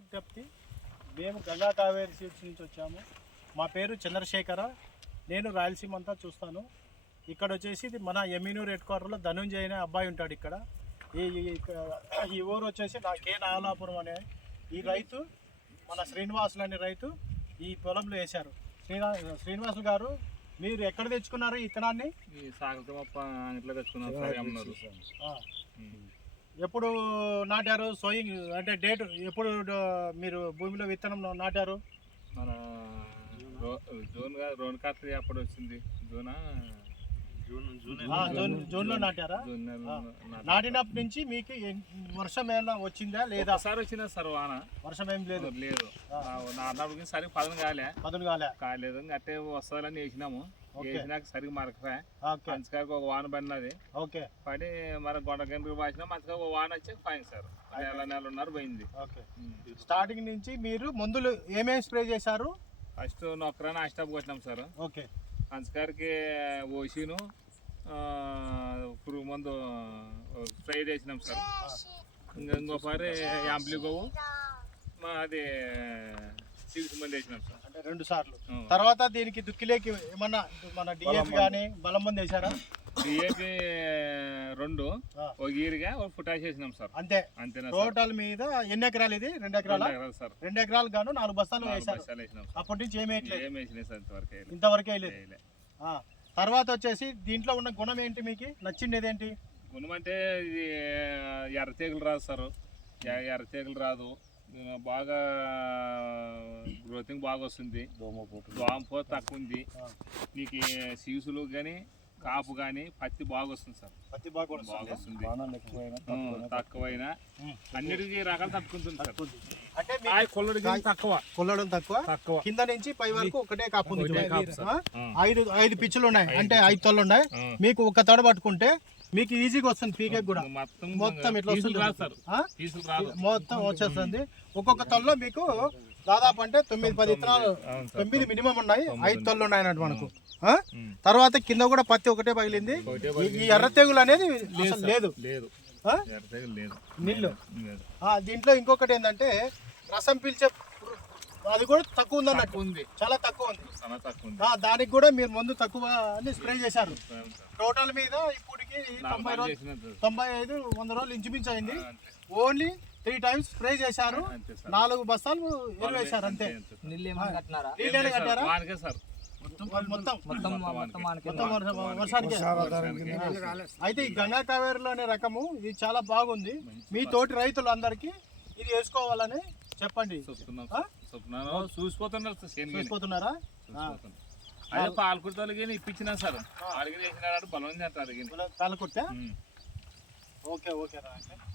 విజ్ఞప్తి, మేము గంగా కావేరి సీడ్స్ నుంచి వచ్చాము. మా పేరు చంద్రశేఖర. నేను రాయలసీమ అంతా చూస్తాను. ఇక్కడ వచ్చేసి ఇది మన ఎమ్మినూరు హెడ్ క్వార్టర్లో ధనుంజయ అనే అబ్బాయి ఉంటాడు. ఇక్కడ ఈ ఊరు వచ్చేసి కే నాగలాపురం అనే ఈ రైతు, మన శ్రీనివాసులు అనే రైతు ఈ పొలంలో వేశారు. శ్రీనివాసులు గారు, మీరు ఎక్కడ తెచ్చుకున్నారు ఈ విత్తనాన్ని? ఎప్పుడు నాటారు? సోయింగ్ అంటే డేట్ ఎప్పుడు మీరు భూమిలో విత్తనం నాటారు? మన జూన్ కార్తీ అప్పుడు వచ్చింది. జూన్లో నాటారా? నాటినప్పటి నుంచి మీకు వర్షం ఏమైనా వచ్చిందా లేదా? సార్ వచ్చిందా సార్ వాన? వర్షం ఏం లేదు. నాటినప్పటికి సరిగ్గా పదం కాలేదు. అట్టే వస్తుందని వేసినాము. వేసినాక సరిగ్గా మరకరా మంచిగా ఒక వాన పడినది. ఓకే, పడి మరి గొండ కిందకి పాసినా మంచిగా ఒక వాన వచ్చాక పోయింది సార్. నెలన్నర పోయింది. ఓకే, స్టార్టింగ్ నుంచి మీరు మందులు ఏమేమి స్ప్రే చేశారు? ఫస్ట్ నొక్కరాని అష్టాప్ కొట్టినాం సార్. ఓకే, పంచకారికి ఓషిను పురుగు మందు స్ప్రే చేసినాం సార్. ఇంకోసారి యాంప్లిగోవు అది సీడ్స్ మంది వేసినాం సార్. అంటే 2 సార్లు. తర్వాత దీనికి దుక్కిలేకి ఏమన్నా మన డిఏపి కానీ బలం మంది వేసారా? డిఏపి 2, ఒక ఈరిగా ఒక పొటాష్ వేసినాం సార్. అంతేనా? టోటల్ మీద ఎన్ని ఎకరాలు ఇది? 2 ఎకరాలు సార్. 2 ఎకరాలు గాను 4 బస్తాలు వేసారు. అప్పటి నుంచి ఇంతవరకే లేదు. తర్వాత వచ్చేసి దీంట్లో ఉన్న గుణం ఏంటి, మీకు నచ్చిండేది ఏంటి? గుణం అంటే ఇది ఎర్ర తీగలు రాదు సార్. ఎర్ర తీగలు రాదు, బాగా గ్రోతింగ్ బాగా వస్తుంది. దోమపోత తక్కువ ఉంది. నీకు సీసులు కానీ కాపు కానీ పత్తి బాగా వస్తుంది సార్. పత్తి బాగా వస్తుంది. తక్కువైనా అన్నిటికీ రకాలు తట్టుకుంటుంది సార్. అంటే కొల్లడం తక్కువ కింద నుంచి పై వరకు ఒకటే కాపు ఉంది. 5 పిచ్చులు ఉన్నాయి, అంటే 5 తొలలు ఉన్నాయి. మీకు ఒక తొడ పట్టుకుంటే మీకు ఈజీగా వస్తుంది. పీకే కూడా మొత్తం ఇట్లా వస్తుంది, మొత్తం వచ్చేస్తుంది. ఒక్కొక్క తొల్లో మీకు దాదాపు అంటే 9-10 విత్తనాలు, 9 మినిమం ఉన్నాయి. 5 తొలలు ఉన్నాయి అన్నట్టు మనకు. తర్వాత కింద కూడా పత్తి ఒకటే పగిలింది. ఈ ఎర్ర తెగులు అనేది లేదు. నీళ్ళు దీంట్లో ఇంకొకటి ఏంటంటే రసం పీల్చే అది కూడా తక్కువ ఉంది అన్నట్టు. చాలా తక్కువ ఉంది. దానికి కూడా మీరు మందు తక్కువ అని స్ప్రే చేశారు. టోటల్ మీద ఇప్పటికి 95-100 రోజులు ఇంచుమించు అయింది. ఓన్లీ 3 టైమ్స్ స్ప్రే చేశారు. 4 బస్తాలు ఎరువు వేశారు. అంతే. నీళ్ళు కట్టారా? వర్షానికి. అయితే ఈ గంగా కావేరిలో అనే రకము ఇది చాలా బాగుంది. మీ తోటి రైతులు అందరికి ఇది వేసుకోవాలని చెప్పండి. చూసిపోతున్నారా? పాలకుర్తలకి ఇప్పించినా సార్. అడిగిన బలం పాలకుర్త. Okay, okay. నమస్కారం.